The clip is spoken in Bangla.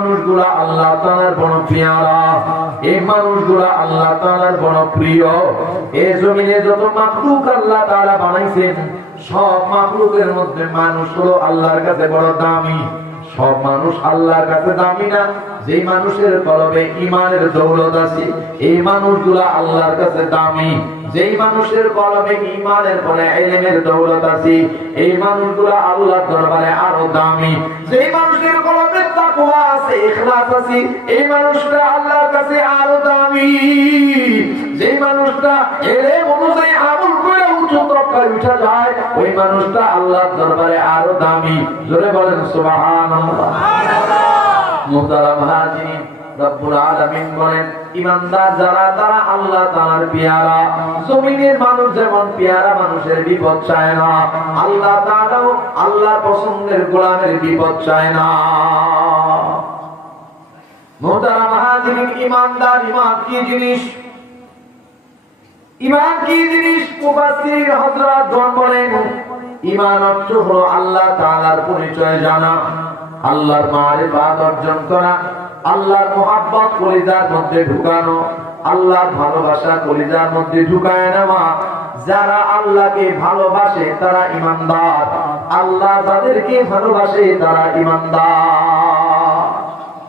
মানুষগুলা আল্লাহ তাআলার বড় পেয়ারা, এই মানুষগুলা আল্লাহ তাআলার বড় প্রিয়। এই জমিনে যত মাখলুক আল্লাহ তাআলা বানাইছেন, সব মাখলুকের মধ্যে মানুষ হলো আল্লাহর কাছে বড় দামি। সব মানুষ আল্লাহর কাছে দামি না। যে মানুষের কলবে ঈমানের দৌলত আছে, এই মানুষগুলা আল্লাহর কাছে দামি। যেই মানুষের কলবে ঈমানের পরে ইলমের দৌলত আছে, এই মানুষগুলা আল্লাহর দরবারে আরো দামি। যেই মানুষের কলবে তাকওয়া আছে, ইখলাস আছে, এই মানুষটা আল্লাহর কাছে আরো দামি। যেই মানুষটা ইলম অনুযায়ী আমল করে উচ্চ তরফায় উঠা যায়, ওই মানুষটা আল্লাহর দরবারে আরো দামি। জোরে বলেন সুবহানাল্লাহ। মুহতারাম হাজিরিন, রব্বুল আলামিন বলেন, ঈমানদার যারা তারা আল্লাহ তাআলার পেয়ারা। জমিনের মানুষ যেমন পেয়ারা, মানুষের বিপদ চায় না, আল্লাহ তাআলাও আল্লাহর পছন্দের গোলামের বিপদ চায় না। মুহতারাম হাজিরিন, ঈমানদার, ঈমান কি জিনিস? ঈমান কি জিনিস? মুফাসসির হযরতগণ বলেন, ঈমান অর্থ হলো আল্লাহ তাআলার পরিচয় জানা, আল্লাহর মারিফাত অর্জন করা, আল্লাহর মুহাব্বত কলিজার মধ্যে ঢুকানো, আল্লাহর ভালোবাসা কলিজার মধ্যে ঢুকায় নেওয়া। যারা আল্লাহকে ভালোবাসে তারা ঈমানদার, আল্লাহ যাদেরকে ভালোবাসে তারা ঈমানদার।